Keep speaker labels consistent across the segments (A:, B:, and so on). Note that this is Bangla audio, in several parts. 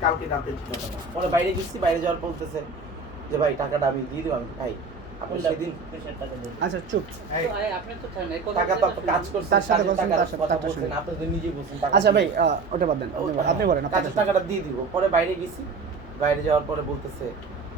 A: কালকে রাতে পরে বাইরে গেছি বাইরে যাওয়ার বলতেছে যে ভাই টাকাটা আমি দিয়ে দেবো আমি ভাই আপনি সেদিন
B: আচ্ছা চুপ।
A: টাকা তো কাজ করছেন
B: তার সাথে বলছেন, তার সাথে-
A: কথা বলছেন আপনি তো নিজেই বলছেন
B: আচ্ছা ভাই ওটা বাদ দেন আপনি বলেন।
A: কাজের টাকাটা দিয়ে দিব। পরে বাইরে গেছি বাইরে যাওয়ার পরে বলতেছে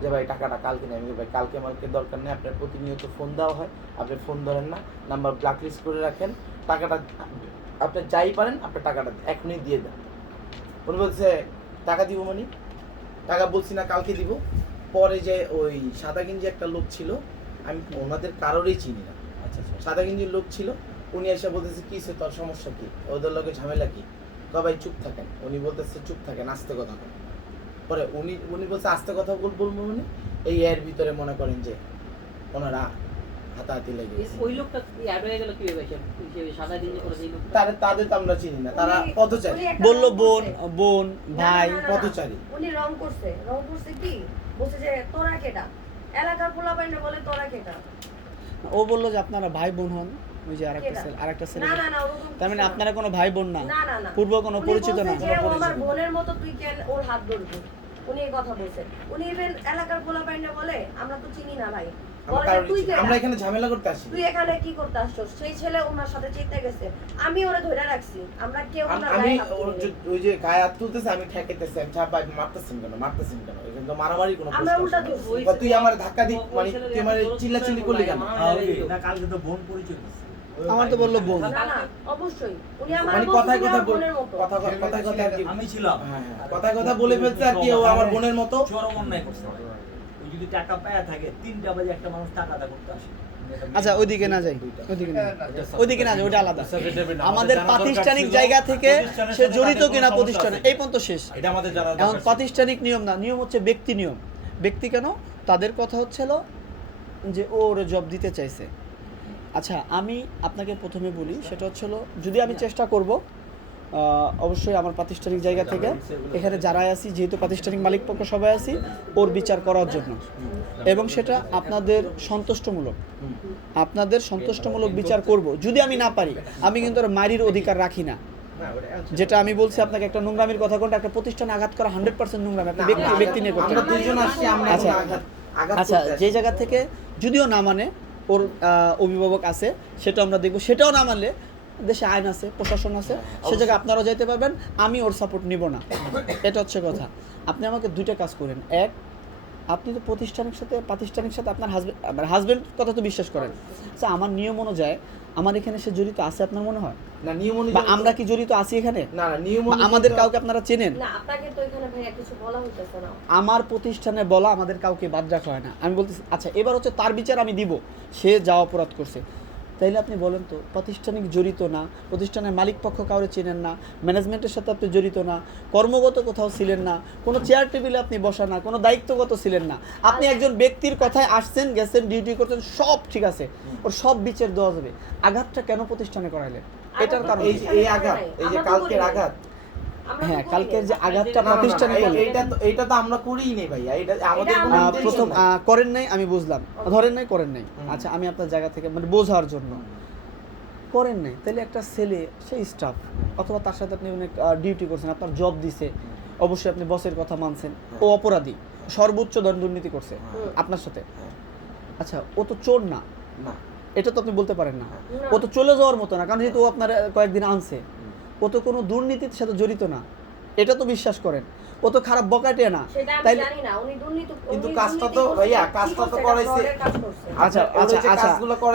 A: যে ভাই টাকাটা কালকে নেই। আমি ভাই কালকে আমাকে দরকার নেই আপনার প্রতিনিয়ত ফোন দেওয়া হয় আপনি ফোন ধরেন না নাম্বার ব্ল্যাক লিস্ট করে রাখেন টাকাটা আপনি যাই পারেন আপনার টাকাটা এখনই দিয়ে দেন। উনি বলছে টাকা দিব মানে? টাকা বলছি না কালকে দিব। পরে যে ওই সাদা গেঞ্জি একটা লোক ছিল আমি ওনাদের কারোরই চিনি না।
C: আচ্ছা আচ্ছা।
A: সাদা গেঞ্জির লোক ছিল উনি এসে বলতেছে কি সে তোর সমস্যা কি? ওদের লোকে ঝামেলা কি? সবাই চুপ থাকেন। উনি বলতেছে চুপ থাকেন আস্তে কথা বলেন পরে উনি উনি বলছে আস্তে কথা বল বলব উনি এই এর ভিতরে মনে করেন যে ওনারা হাতাহাতি লেগে গেছে।
D: ওই লোকটা অ্যাড হয়ে গেল কীভাবে সে সে সাদা গেঞ্জি পরে সেই লোকটা?
A: তাদের তাদের তো আমরা চিনি না। তারা পথচারী।
E: উনি একটা
B: বলল
E: রং
B: বোন বোন ভাই।
E: না, না, না।
A: পথচারী।
E: উনি রং করছে। রং করছে কি? বলছে যে তোরা কেটা এলাকার পোলা বলে তোরা কেটা
B: ও বলল যে আপনারা ভাই বোন হন। ওই যে আরেকটা
E: কেটা?
B: ছেলে আরেকটা ছেলে তার মানে আপনারা কোনো ভাই বোন না? পূর্ব কোনো পরিচিত না?
E: আমার বোনের মতো তুই কেন ওর হাত ধরবি? উনি এই কথা বলছে। উনি ইভেন এলাকার পোলা পাইনে বলে আমরা তো চিনি না ভাই।
A: আমরা না। এখানে ঝামেলা করতে আসি
E: তুই এখানে কি করতে আসছস? সেই ছেলে ওনার সাথে চিন্তা গেছে। আমি ওরে ধরে রাখছি। আমরা কেউ ওনার
A: আমি ওই যে গায়ে হাত তুলতেছে আমি ঠেকেতেছি আমি চাপা মারতেছেন কেন? মারতেছেন কেন? এখানে তো মারামারি কোনো
E: আমরা উল্টা
A: না। তুই আমার ধাক্কা দিক মানে তুই আমার
D: এত
A: চিল্লা চিল্লি করলি কেন?
C: হ্যাঁ, না কালকে তো বোন পরিচয়
B: আমার তো বলল বোন।
E: না না অবশ্যই। উনি আমার
A: মানে কথায় কথা কথা কথায় কথা
C: আমি ছিলাম।
A: হ্যাঁ, হ্যাঁ, কথায় কথা বলে ফেলছে আর কি ও আমার বোনের মতো।
C: চরম অন্যায় করছে। যদি টাকা পায় থাকে তিনটা বাজে একটা মানুষ টাকা দা করতে আসে।
B: আচ্ছা ওইদিকে না যাই ওইদিকে না ওইদিকে না যাই ওটা আলাদা। আমাদের প্রাতিষ্ঠানিক জায়গা থেকে সে জড়িত কিনা প্রতিষ্ঠানে এই পর্যন্ত শেষ।
C: এটা আমাদের জানা
B: এখন প্রাতিষ্ঠানিক নিয়ম না নিয়ম হচ্ছে ব্যক্তি নিয়ম। ব্যক্তি কেন? তাদের কথা হচ্ছিল যে ও ওর জব দিতে চাইছে। আচ্ছা আমি আপনাকে প্রথমে বলি সেটা হচ্ছিল যদি আমি চেষ্টা করব অবশ্যই আমার প্রাতিষ্ঠানিক জায়গা থেকে। এখানে যারাই আছি যেহেতু প্রাতিষ্ঠানিক মালিক পক্ষ সবাই আছি ওর বিচার করার জন্য। এবং সেটা আপনাদের সন্তুষ্টমূলক। আপনাদের সন্তুষ্টমূলক বিচার করব। যদি আমি না পারি আমি কিন্তু আর মারির অধিকার রাখি না। যেটা আমি বলছি আপনাকে একটা নোংরামির কথা কোনটা? একটা প্রতিষ্ঠানে আঘাত করা হান্ড্রেড পার্সেন্ট নোংরামি। আপনি ব্যক্তি ব্যক্তি নিয়ে করতে আচ্ছা।
A: কোনো আঘাত আঘাত
B: আচ্ছা যে জায়গা থেকে যদিও না মানে ওর অভিভাবক আছে সেটা আমরা দেখব। সেটাও না মানলে দেশে আইন আছে প্রশাসন আছে সে জায়গায় আপনারাও যাইতে পারবেন আমি ওর সাপোর্ট নিব না। এটা হচ্ছে কথা। আপনি আমাকে দুইটা কাজ করেন। এক আপনি তো প্রতিষ্ঠানের সাথে প্রাতিষ্ঠানিক সাথে আপনার হাজবেন্ড আমার হাজবেন্ড কথা তো বিশ্বাস করেন। আচ্ছা আমার নিয়ম অনুযায়ী আমার এখানে সে জড়িত আছে আপনার মনে হয়?
A: না নিয়ম অনুযায়ী
B: আমরা কি জড়িত আছি এখানে?
A: না না নিয়ম
B: আমাদের কাউকে আপনারা চেনেন?
E: না আপনাকে তো এখানে ভাইয়া কিছু বলা হইতেছে না।
B: আমার প্রতিষ্ঠানে বলা আমাদের কাউকে বাদ রাখা হয় না। আমি বলতেছি আচ্ছা এবার হচ্ছে তার বিচার আমি দিব। সে যা অপরাধ করছে। তাইলে আপনি বলেন তো প্রাতিষ্ঠানিক জড়িত না প্রতিষ্ঠানের মালিক পক্ষ কাউরে চেনেন না ম্যানেজমেন্টের সাথে আপনি জড়িত না কর্মগত কোথাও ছিলেন না কোনো চেয়ার টেবিলে আপনি বসা না কোনো দায়িত্বগত ছিলেন না। আপনি একজন ব্যক্তির কথায় আসছেন গেছেন ডিউটি করছেন সব ঠিক আছে। ওর সব বিচার দেওয়া যাবে। আঘাতটা কেন প্রতিষ্ঠানে করাইলেন? এটার কারণ
A: এই আঘাত এই যে কালকের আঘাত।
B: হ্যাঁ কালকের যে আঘাতটা প্রতিষ্ঠানে
A: এইটা তো এইটা তো আমরা করিই নেই ভাইয়া। এটা আমাদের
B: প্রথম করেন নাই আমি বুঝলাম। ধরেন নাই করেন নাই। আচ্ছা আমি আপনার জায়গা থেকে মানে বোঝার জন্য। করেন নাই। তাহলে একটা ছেলে সেই স্টাফ অথবা তার সাথে আপনি অনেক ডিউটি করছেন আপনার জব দিছে অবশ্যই আপনি বসের কথা মানছেন। ও অপরাধী সর্বোচ্চ দণ্ড দুর্নীতি করছে আপনার সাথে। আচ্ছা ও তো চোর না।
A: না।
B: এটা তো আপনি বলতে পারেন না।
E: না।
B: ও তো চলে যাওয়ার মতো না কারণ যেহেতু ও আপনার কয়েকদিন আনছে। ও তো কোনো দুর্নীতির সাথে জড়িত না। এটা তো বিশ্বাস করেন। ও তো খারাপ বকাটে না। তাই
E: জানি না। উনি দুর্নীতি
A: কিন্তু কাজটা তো ভাইয়া, কাজটা তো
E: করছে,
A: করাইছে।
B: আচ্ছা আচ্ছা আচ্ছা।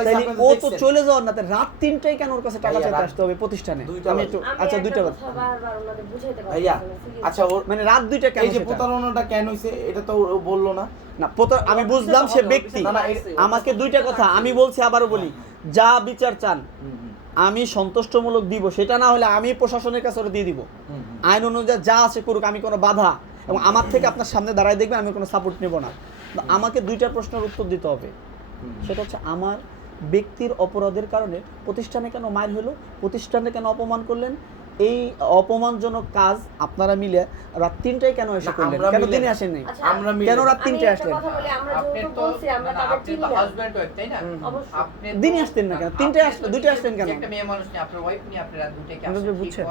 B: তাইলে ও তো চলে যাওয়ার না তাই রাত তিনটায় কেন ওর কাছে টাকা চাইতে আসতে হবে প্রতিষ্ঠানে? আমি একটু আচ্ছা দুইটা
E: কথা বারবার ওনাদের বুঝাইতে পারছি
A: ভাইয়া আচ্ছা ওর
B: মানে রাত দুইটা কেন
A: এই যে প্রতারণাটা কেন হইছে এটা তো ও বলল না।
B: না প্রতার- আমি বুঝলাম সে ব্যক্তি।
A: না, না, এ-
B: আমাকে দুইটা কথা আমি বলছি আবারও বলি যা বিচার চান। আমি সন্তুষ্টমূলক দিব সেটা না হলে আমি প্রশাসনের কাছে ওটা দিয়ে দিব। আইন অনুযায়ী যা আছে করুক আমি কোনো বাধা। এবং আমার থেকে আপনার সামনে দাঁড়ায় দেখবেন আমি কোনো সাপোর্ট নেব না। আমাকে দুইটা প্রশ্নের উত্তর দিতে হবে। সেটা হচ্ছে আমার ব্যক্তির অপরাধের কারণে প্রতিষ্ঠানে কেন মায়ের হলো? প্রতিষ্ঠানে কেন অপমান করলেন? এই অপমানজনক কাজ আপনারা মিলে রাত তিনটায় কেন এসে করলেন? কেন দিনে
A: না।
B: আসেননি
E: আচ্ছা,
A: আমরা
B: কেন রাত তিনটায় আসলেন?
E: কথা বলি, আমরা
F: আপনি তো
E: বলছি, আমরা তাদের
F: আপনি
E: চিনি
F: তো
E: না।
F: হাজব্যান্ড ওয়াইফ তাই না? আপনি
B: দিনে আসতেন না কেন? তিনটায় আসলে, দুইটায় আসলেন কেন?
F: একটা মেয়ে মানুষ আপনার ওয়াইফ নিয়ে আপনারা দুইটা কি
B: আমরা
F: আসলে
B: বুঝছেন।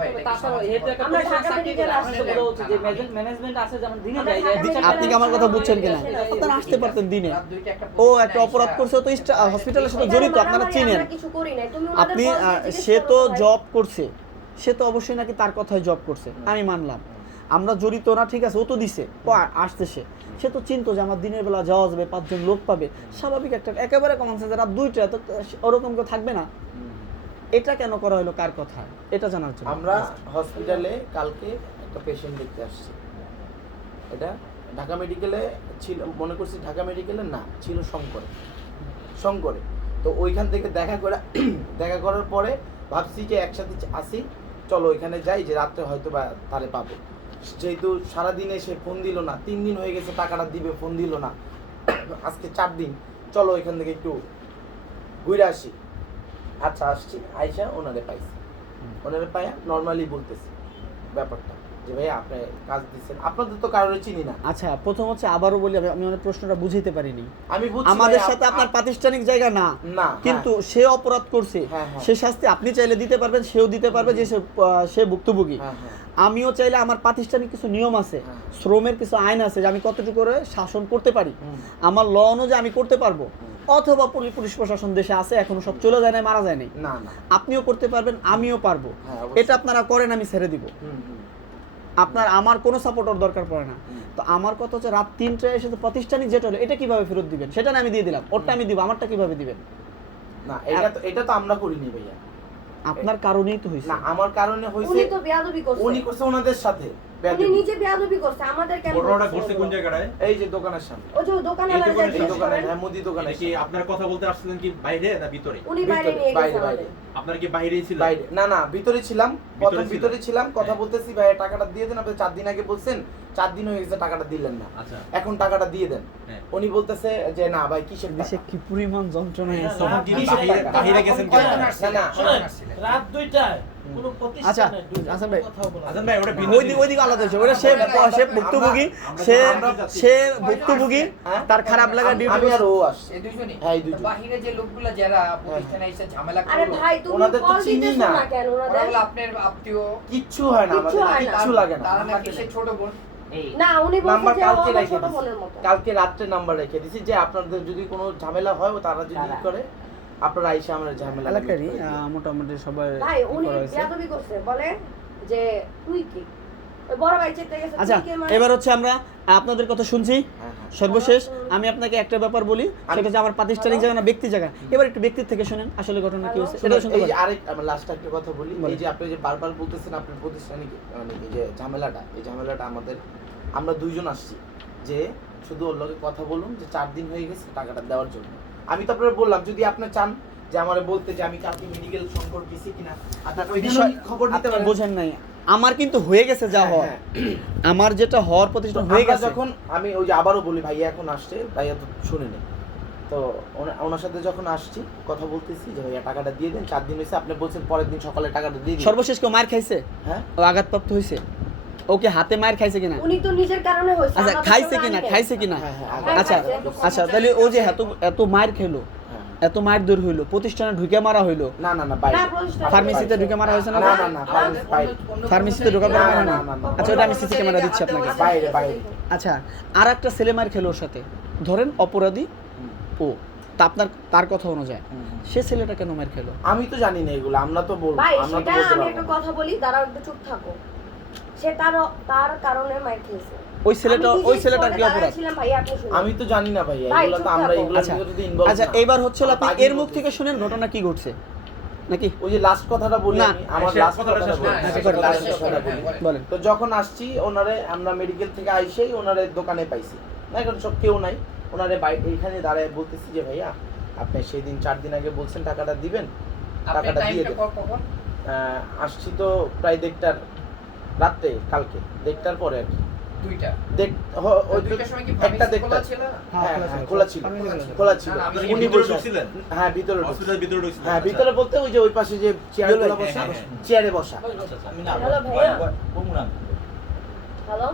B: আপনি কি আমার কথা বুঝছেন কিনা? আপনারা আসতে পারতেন দিনে।
F: রাত দুইটা একটা
B: ও একটা অপরাধ করছে তো হসপিটালের সাথে জড়িত আপনারা চিনেন।
E: আমরা কিছু করি নাই। তুমি
B: আপনি সে তো জব করছে। সে তো অবশ্যই নাকি তার কথায় জব করছে, আমি মানলাম। আমরা জড়িত না, ঠিক আছে, ও তো দিছে, ও আসছে সে সে তো চিন্তা যে আমার দিনের বেলা যাওয়া যাবে, পাঁচজন লোক পাবে। স্বাভাবিক একটা একেবারে কমন সেন্স রাত দুইটা, তো ওরকম কেউ থাকবে না। এটা কেন করা হলো, কার কথা? এটা জানার জন্য।
A: আমরা হসপিটালে কালকে একটা পেশেন্ট দেখতে আসছি। এটা ঢাকা মেডিকেলে ছিল, মনে করছি ঢাকা মেডিকেলে না, ছিল শঙ্করে। শঙ্করে। তো ওইখান থেকে দেখা করে, দেখা করার পরে ভাবছি যে একসাথে আসি চলো এখানে যাই যে রাত্রে হয়তো বা তারে পাবো। যেহেতু সারাদিনে সে ফোন দিল না তিন দিন হয়ে গেছে টাকাটা দিবে ফোন দিল না। আজকে চার দিন। চলো এখান থেকে একটু ঘুরে আসি। আচ্ছা আসছি আইসা ওনারে পাইছি। ওনারে পাইয়া নর্মালি বলতেছি ব্যাপারটা। যে ভাই আপনি কাজ দিচ্ছেন। আপনাদের তো কারোর চিনি না।
B: আচ্ছা প্রথম হচ্ছে আবারও বলি আমি অনেক প্রশ্নটা বুঝাইতে পারিনি।
A: আমি
B: আমাদের সাথে আপনার প্রাতিষ্ঠানিক জায়গা না।
A: না
B: কিন্তু সে অপরাধ করছে।
A: হ্যাঁ, হ্যাঁ।
B: সে শাস্তি আপনি চাইলে দিতে পারবেন সেও দিতে পারবে যে সে ভুক্তভোগী।
A: হ্যাঁ, হ্যাঁ,
B: আমিও চাইলে আমার প্রাতিষ্ঠানিক কিছু নিয়ম আছে
A: হ্যাঁ।
B: শ্রমের কিছু আইন আছে যে আমি কতটুকু করে শাসন করতে পারি। আমার ল অনুযায়ী আমি করতে পারব। অথবা পুলিশ প্রশাসন দেশে আছে এখনও সব চলে যায় না মারা যায়
A: না
B: আপনিও করতে পারবেন আমিও পারব।
A: হ্যাঁ,
B: এটা আপনারা করেন আমি ছেড়ে দিব। আপনার আমার কোনো সাপোর্টার দরকার পড়ে না। তো আমার কথা হচ্ছে রাত তিনটায় এসে প্রতিষ্ঠানিক প্রাতিষ্ঠানিক যেটা হলো এটা কীভাবে ফেরত দিবেন? সেটা না আমি দিয়ে দিলাম ওরটা আমি দিব আমারটা কীভাবে দিবেন?
A: না এটা তো এটা তো আমরা করিনি ভাইয়া।
B: আপনার কারণেই তো হয়েছে।
A: না আমার কারণে হয়েছে
E: উনি তো বিয়াদবি করছে।
A: উনি করছে ওনাদের সাথে।
E: উনি নিজে বেয়াদবি করছে আমাদের কেন
G: ঘটনাটা ঘটছে কোন
E: এগুলো?
A: এই যে দোকানের সামনে।
E: ওই যে দোকানে
G: এই দোকানে,
A: দোকানে হ্যাঁ মুদি দোকানে
G: কি আপনার কথা বলতে আসছিলেন কি বাইরে না ভিতরে?
E: উনি বাইরে নিয়ে গেছে
A: বাইরে
G: কি বাইরেই ছিলেন?
A: বাইরে। না না ভিতরে ছিলাম। প্রথম ভিতরে ছিলাম কথা
G: হ্যাঁ।
A: বলতেছি ভাই টাকাটা দিয়ে দেন আপনি চার দিন আগে বলছেন চার দিন হয়ে গেছে টাকাটা দিলেন না।
G: আচ্ছা।
A: এখন টাকাটা দিয়ে দেন।
G: হ্যাঁ।
A: উনি বলতেছে যে না ভাই কিসের
B: দেশে কি পরিমাণ আছে?
A: না, না,
C: রাত দুইটায়
B: আচ্ছা,
C: প্রতিষ্ঠানে
B: ভাই।
C: কথাও
G: ভাই ওটা
B: ওই দিক ওই দিক আলাদা হচ্ছে ওটা সে সে ভুক্তভোগী সে সে ভুক্তভোগী
A: হ্যাঁ?
B: তার খারাপ লাগা ডিউটি
A: আর ও আসছে
F: এই দুইজনই।
A: হ্যাঁ, এই দুইজন।
F: বাহিরে যে লোকগুলা যারা প্রতিষ্ঠানে এসে ঝামেলা
E: আরে ভাই তুমি
A: ওনাদের তো চিনি না।
E: না কেন? ওনাদের
F: আপনার আত্মীয়।
A: কিচ্ছু হয় না আমাদের কিচ্ছু লাগে না।
F: তারা নাকি সে ছোট বোন।
E: না উনি
A: নাম্বার
E: বলছে যে ও
A: কালকে রেখে দিছি। কালকে রাত্রে নাম্বার রেখে দিছি যে আপনাদের যদি কোনো ঝামেলা হয় ও তারা যদি করে। আপনারা আইসা আমরা ঝামেলা
B: এলাকারই। মোটামুটি সবাই
E: ভাই উনি। বেয়াদবি করছে বলে যে তুই কি বড় ভাই চেতে গেছে
B: আচ্ছা
E: মানে?
B: এবার হচ্ছে আমরা আপনাদের কথা শুনছি
A: হ্যাঁ, হ্যাঁ।
B: সর্বশেষ আমি আপনাকে একটা ব্যাপার বলি
A: আমি-
B: সেটা হচ্ছে আমার প্রাতিষ্ঠানিক জায়গা না ব্যক্তি জায়গা এবার একটু ব্যক্তির থেকে শুনেন আসলে ঘটনা কি হয়েছে
A: শুনুন,
B: এটা শুনতে পারেন
A: আরেক আমার লাস্ট একটা কথা বলি। এই যে আপনি যে বারবার বলতেছেন আপনার প্রতিষ্ঠানে কি- মানে এই যে ঝামেলাটা এই ঝামেলাটা আমাদের আমরা দুইজন আসছি যে শুধু ওর লগে কথা বলুন যে চার দিন হয়ে গেছে টাকাটা দেওয়ার জন্য আমি তো আপনার বললাম যদি আপনি চান যে আমারে বলতে যে আমি কালকে মেডিকেল সংকট দিছি কিনা আপনার ওই
B: বিষয়
A: খবর দিতে পারেন।
B: বোঝেন নাই। আমার কিন্তু হয়ে গেছে যা
A: হ্যাঁ,
B: হওয়ার।
A: হ্যাঁ।
B: আমার যেটা হওয়ার প্রতিষ্ঠান হয়ে গেছে।
A: যখন আমি ওই যে আবারও বলি ভাইয়া এখন আসছে ভাইয়া তো নেই। তো ওনার সাথে যখন আসছি কথা বলতেছি যে ভাইয়া টাকাটা দিয়ে দেন চার দিন হয়েছে আপনি বলছেন পরের দিন সকালে টাকাটা দিয়ে দিন।
B: সর্বশেষ কেউ মার খাইছে?
A: হ্যাঁ?
B: ও আঘাতপ্রাপ্ত হয়েছে ওকে হাতে মার খাইছে কিনা
E: উনি তো নিজের কারণে হয়েছে
B: আচ্ছা খাইছে কিনা খাইছে কিনা
A: হ্যাঁ, হ্যাঁ,
E: হ্যাঁ,
B: আচ্ছা আচ্ছা তাহলে ও যে এত এত মার খেলো
A: হ্যাঁ।
B: এত মার দূর হইল প্রতিষ্ঠানে ঢুকে মারা হইল
A: না না না বাইরে
B: ফার্মেসিতে ঢুকে মারা হয়েছে না
A: না না
B: ফার্মেসিতে ঢোকা মারা না। আচ্ছা ওটা আমি সিসি ক্যামেরা দিচ্ছি আপনাকে
A: বাইরে বাইরে
B: আচ্ছা আর একটা ছেলে মার খেলো ওর সাথে ধরেন অপরাধী ও তা আপনার তার কথা অনুযায়ী। সে ছেলেটা কেন মার খেলো
A: আমি তো জানি না এগুলো আমরা তো বলব আমরা তো
E: সেটা
A: বলতে
E: আমি একটা কথা বলি দাঁড়াও একটু চুপ থাকো সে তার তার কারণে মাইর খেয়েছে।
B: ওই ছেলেটা ওই কি অপরাধ।
A: আমি তো জানি না
E: ভাই,
A: এগুলো তো আমরা এগুলো
B: আচ্ছা
A: যদি ইনভলভ
B: আচ্ছা এইবার হচ্ছে আপনি এর মুখ থেকে শুনেন ঘটনা কি ঘটছে? নাকি?
A: ওই যে লাস্ট কথাটা বলি আমার লাস্ট
G: কথাটা
A: কথাটা
G: শেষ
A: বলি।
B: আচ্ছা,
A: তো যখন আসছি ওনারে আমরা মেডিকেল থেকে আইসেই ওনারে দোকানে পাইছি। না এখন সব কেউ নাই। ওনারে বাইরে এখানে দাঁড়ায় বলতেছি যে ভাইয়া আপনি সেই দিন চার দিন আগে বলছেন টাকাটা দিবেন টাকাটা দিয়ে আহ, আসছি তো প্রায় দেড়টার রাত্রে কালকে দেড়টার পরে আর কি।
F: দুইটা?
A: দেখ ওই
F: দুইটার সময় কি
A: একটা
F: ফার্মেসি ছিল?
A: হ্যাঁ হ্যাঁ খোলা ছিল খোলা ছিল।
F: না,
G: আপনারা কি
A: উনি
G: ভিতরে
A: হ্যাঁ ভিতরে
G: হসপিটালের ভিতরে ঢুকছিলেন?
A: হ্যাঁ
G: আচ্ছা।
A: ভিতরে বলতে ওই যে ওই পাশে যে চেয়ারগুলো
B: হ্যাঁ,
A: বসা।
G: হ্যাঁ, হ্যাঁ।
A: চেয়ারে বসা।
C: আচ্ছা, আচ্ছা, আমি না
E: হ্যালো হ্যালো?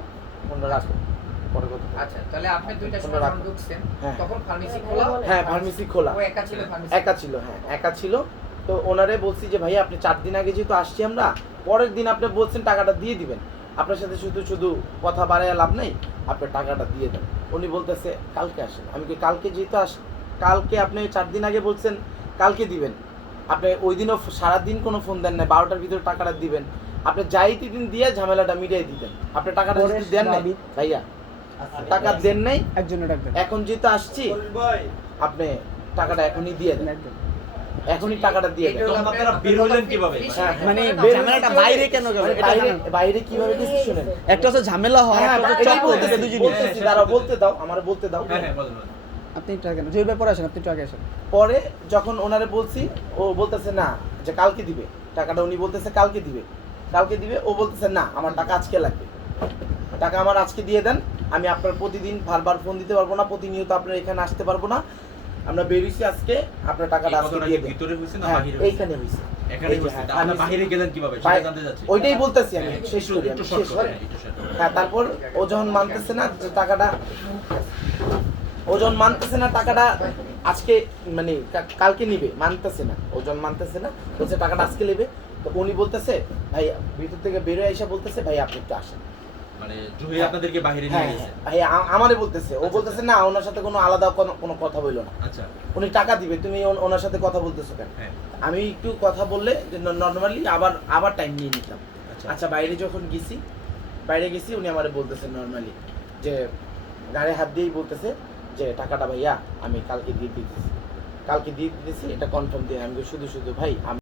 A: ফোনটা রাখো পরে কথা
F: আচ্ছা তাহলে আপনি দুইটার সময় যখন ঢুকছেন
A: হ্যাঁ।
F: তখন ফার্মেসি
E: হ্যাঁ,
F: খোলা?
A: হ্যাঁ ফার্মেসি খোলা।
F: ও একা ছিল ফার্মেসি
A: একা ছিল হ্যাঁ একা ছিল। তো ওনারে বলছি যে ভাইয়া আপনি চার দিন আগে যেহেতু আসছি আমরা পরের দিন আপনি বলছেন টাকাটা দিয়ে দিবেন। আপনার সাথে শুধু শুধু কথা বাড়ায় লাভ নেই আপনি টাকাটা দিয়ে দেন। উনি বলতেছে কালকে আসেন। আমি কি কালকে যেহেতু আস কালকে আপনি চার দিন আগে বলছেন কালকে দিবেন। আপনি ওই দিনও সারাদিন কোনো ফোন দেন না বারোটার ভিতরে টাকাটা দিবেন। আপনি যাই দিন দিয়ে ঝামেলাটা মিটিয়ে দিতেন। আপনি টাকাটা দেন নাই ভাইয়া
C: আচ্ছা,
A: টাকা দেন নাই এখন যেহেতু আসছি আপনি টাকাটা এখনই দিয়ে দেন।
B: একজন।
A: এখনই টাকাটা দিয়ে দেন
F: আপনার-
G: বের হলেন কীভাবে?
A: হ্যাঁ,
B: মানে ঝামেলাটা বাইরে কেন গেল?
A: মানে বাইরে বাইরে কীভাবে গেছে শুনেন
B: একটা হচ্ছে ঝামেলা হয়
A: হ্যাঁ,
B: একটা হচ্ছে
A: বলতেছি,
B: দুই জিনিস।
A: বলতে দাও আমার বলতে দাও।
G: হ্যাঁ, হ্যাঁ, বলেন।
B: আপনি একটু আগে ব্যাপারে আসেন আপনি একটু আগে আসেন।
A: পরে যখন ওনারে বলছি ও বলতেছে না যে কালকে দিবে। টাকাটা উনি বলতেছে কালকে দিবে। কালকে দিবে ও বলতেছে না আমার টাকা আজকে লাগবে। টাকা আমার আজকে দিয়ে দেন আমি আপনার প্রতিদিন বারবার ফোন দিতে পারব না প্রতিনিয়ত আপনার এখানে আসতে পারব না। আমরা বেরিয়েছি আজকে আপনার টাকাটা আজকে দিয়ে
G: কি
A: দেন
G: ভিতরে হয়েছে না
A: হ্যাঁ
G: বাহিরে হয়েছে?
A: এইখানে। হ্যাঁ,
G: তা আপনারা
A: আমি-
G: বাহিরে গেলেন কীভাবে সেটা জানতে চাচ্ছি।
A: ওইটাই বলতেছি আমি
G: হ্যাঁ,
A: শেষ করি
G: একটু
A: শেষ
G: করে।
A: হ্যাঁ তারপর ও যখন মানতেছে না যে টাকাটা ও যখন মানতেছে না টাকাটা আজকে মানে কালকে নিবে মানতেছে না ও যখন মানতেছে না বলছে টাকাটা আজকে নেবে তো উনি বলতেছে ভাই ভিতর থেকে বেরোয় এসে বলতেছে ভাই আপনি একটু আসেন
G: মানে জুহি আপনাদেরকে বাহিরে
A: হ্যাঁ
G: নিয়ে গেছে।
A: হ্যাঁ, আমারে বলতেছে। ও বলতেছে না ওনার সাথে কোনো আলাদা কোনো কথা বলল না।
G: আচ্ছা।
A: উনি টাকা দিবে তুমি ওনার সাথে কথা বলতেছো কেন?
G: হ্যাঁ।
A: আমি একটু কথা বললে নর্মালি আবার আবার টাইম নিয়ে নিতাম।
G: আচ্ছা।
A: আচ্ছা বাইরে যখন গেছি বাইরে গেছি উনি আমারে বলতেছে নর্মালি যে গাড়ি হাত দিয়েই বলতেছে যে টাকাটা ভাইয়া আমি কালকে দিয়ে দিতেছি। কালকে দিয়ে দিতেছি এটা কনফার্ম দিয়ে আমি শুধু শুধু ভাই